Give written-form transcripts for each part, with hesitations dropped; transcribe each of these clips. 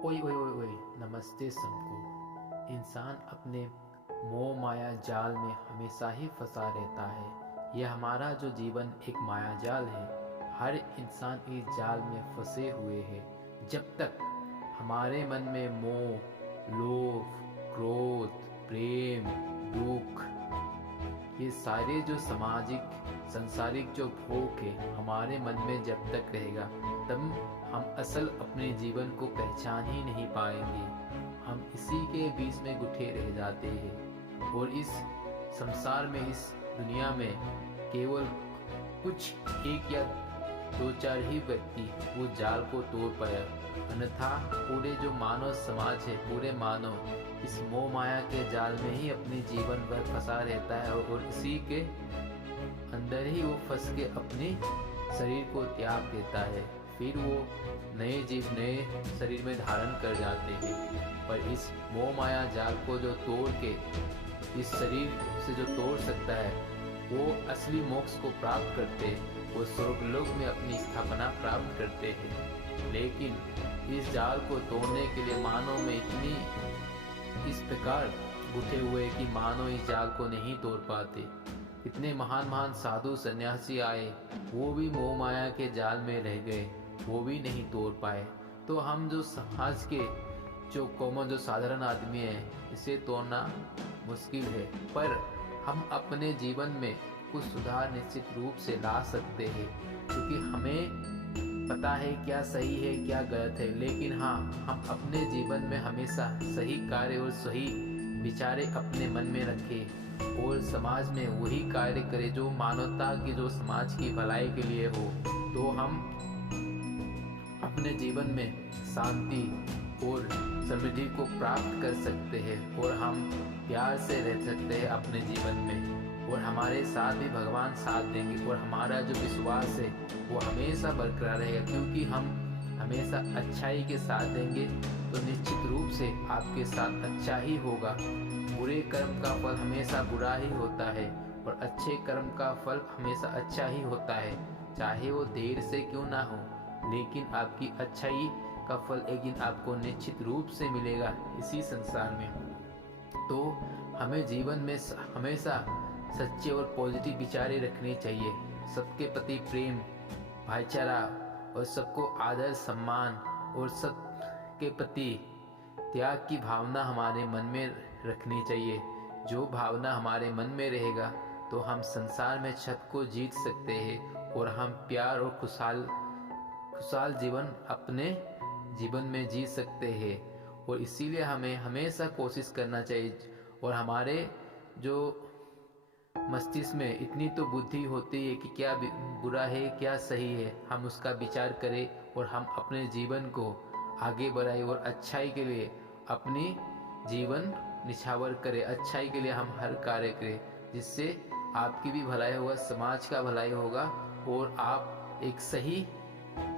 ओए ओए ओए ओए, नमस्ते सबको। इंसान अपने मोह माया जाल में हमेशा ही फंसा रहता है। यह हमारा जो जीवन एक माया जाल है। हर इंसान इस जाल में फंसे हुए है। जब तक हमारे मन में मोह, लोभ, क्रोध, प्रेम, दुख, ये सारे जो सामाजिक संसारिक जो भोग है हमारे मन में जब तक रहेगा, तब हम असल अपने जीवन को पहचान ही नहीं पाएंगे। हम इसी के बीच में गुठे रह जाते हैं और इस संसार में, इस दुनिया में केवल कुछ एक या दो चार ही व्यक्ति वो जाल को तोड़ पाया, अन्यथा पूरे जो मानव समाज है, पूरे मानव इस मोह माया के जाल में ही अपने जीवन भर फंसा रहता है और इसी के अंदर ही वो फंस के अपने शरीर को त्याग देता है। फिर वो नए जीव नए शरीर में धारण कर जाते हैं। पर इस मोह माया जाल को जो तोड़ के इस शरीर से जो तोड़ सकता है, वो असली मोक्ष को प्राप्त करते, वो स्वर्गलोक में अपनी स्थापना प्राप्त करते हैं। लेकिन इस जाल को तोड़ने के लिए मानव में इतनी इस प्रकार गुथे हुए कि मानव इस जाल को नहीं तोड़ पाते। इतने महान महान साधु सन्यासी आए, वो भी मोह माया के जाल में रह गए, वो भी नहीं तोड़ पाए। तो हम जो समाज के जो कॉमन जो साधारण आदमी है, इसे तोड़ना मुश्किल है। पर हम अपने जीवन में कुछ सुधार निश्चित रूप से ला सकते हैं, क्योंकि हमें पता है क्या सही है क्या गलत है। लेकिन हाँ, हम अपने जीवन में हमेशा सही कार्य और सही विचारे अपने मन में रखें और समाज में वही कार्य करें जो मानवता की, जो समाज की भलाई के लिए हो। तो हम अपने जीवन में शांति और समृद्धि को प्राप्त कर सकते हैं और हम प्यार से रह सकते हैं अपने जीवन में, और हमारे साथ भी भगवान साथ देंगे और हमारा जो विश्वास है वो हमेशा बरकरार रहेगा। क्योंकि हम हमेशा अच्छाई के साथ देंगे तो निश्चित रूप से आपके साथ अच्छा ही होगा। बुरे कर्म का फल हमेशा बुरा ही होता है और अच्छे कर्म का फल हमेशा अच्छा ही होता है, चाहे वो देर से क्यों ना हो। लेकिन आपकी अच्छाई का फल एक दिन आपको निश्चित रूप से मिलेगा इसी संसार में। तो हमें जीवन में हमेशा सच्चे और पॉजिटिव विचारें रखने चाहिए। सबके प्रति प्रेम, भाईचारा और सबको आदर सम्मान और सबके प्रति त्याग की भावना हमारे मन में रखनी चाहिए। जो भावना हमारे मन में रहेगा तो हम संसार में छत को जीत सकते हैं और हम प्यार और खुशहाल जीवन अपने जीवन में जी सकते हैं। और इसीलिए हमें हमेशा कोशिश करना चाहिए, और हमारे जो मस्तिष्क में इतनी तो बुद्धि होती है कि क्या बुरा है क्या सही है, हम उसका विचार करें और हम अपने जीवन को आगे बढ़ाएं और अच्छाई के लिए अपनी जीवन निछावर करें। अच्छाई के लिए हम हर कार्य करें, जिससे आपकी भी भलाई होगा, समाज का भलाई होगा और आप एक सही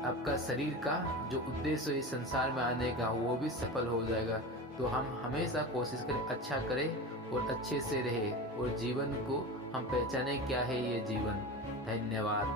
आपका शरीर का जो उद्देश्य इस संसार में आने का वो भी सफल हो जाएगा। तो हम हमेशा कोशिश करें, अच्छा करें और अच्छे से रहे और जीवन को हम पहचाने क्या है ये जीवन। धन्यवाद।